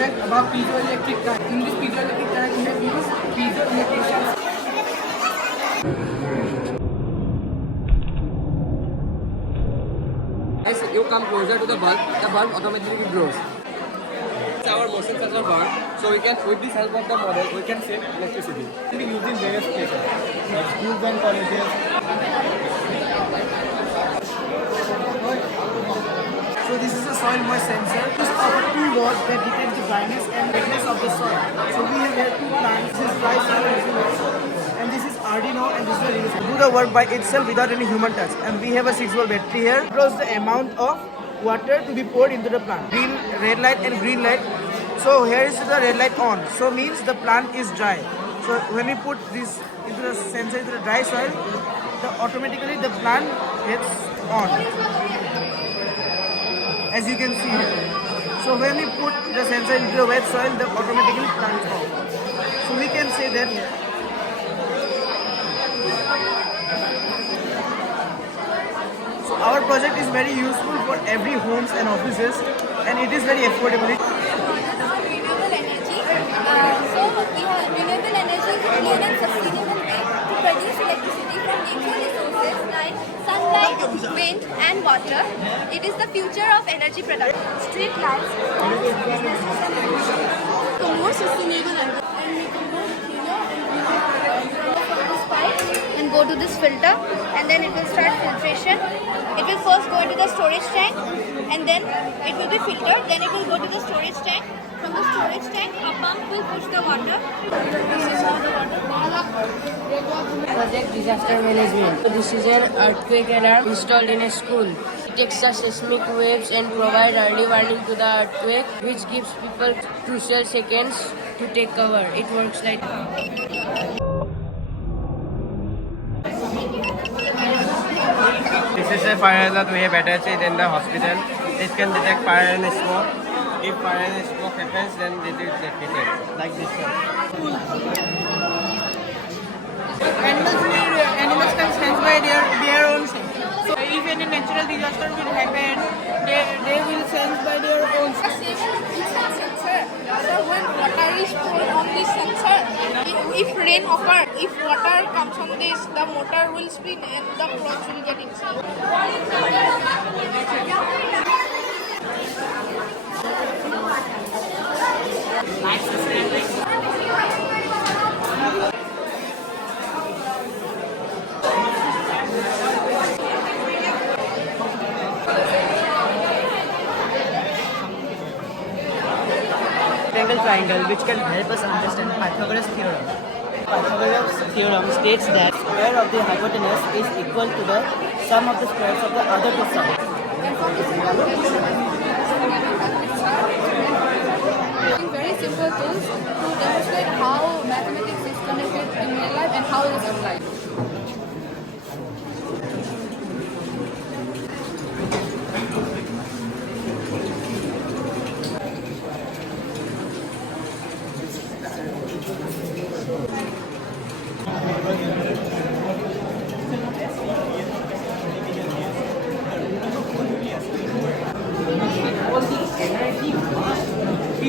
About piezoelectric tank. In this piezoelectric tank, we have used piezoelectric. As you come closer to the bulb automatically grows. It's our motion sensor bulb, so we can, with the help of the model, we can save electricity. We use in various places, like schools and colleges. So this is a soil moist sensor. Just our two rods that detect the dryness and wetness of the soil. So we have here two plants. This is dry soil, and this is Arduino, and this is the Linux. Do the work by itself without any human touch. And we have a 6-volt battery here. It shows the amount of water to be poured into the plant. Green, red light and green light. So here is the red light on. So means the plant is dry. So when we put this into the sensor into the dry soil, automatically the plant gets on. As you can see here. So when we put the sensor into the wet soil, the automatically plants off. So we can say that so our project is very useful for every homes and offices, and it is very affordable. Renewable energy. So we have renewable energy is a clean and sustainable way to produce electricity from natural resources like sunlight, wind and water. It is the future of energy production. Street lights, businesses and industries. The more sustainable and we can go cleaner and from this pipe and go to this filter, and then it will start filtration. It will first go into the storage tank, and then it will be filtered. Then it will go to the storage tank. From the storage tank, a pump will push the water. Project disaster management. This is an earthquake alarm installed in a school. It takes the seismic waves and provide early warning to the earthquake, which gives people crucial seconds to take cover. It works like This is a fire alert we have attached it in the hospital. It can detect fire and smoke. If fire and smoke happens, then it will detect like this one. Animals can sense by their own sense. So if any natural disaster will happen, they will sense by their own sense. Sensor. So when water is poured on this sensor, if rain occurs, if water comes on this, the motor will spin and the clothes will get inside. Triangle which can help us understand Pythagoras theorem. Pythagoras theorem states that square of the hypotenuse is equal to the sum of the squares of the other two sides. Very simple tools to demonstrate how mathematics is connected in real life and how it is applied. All the energy must be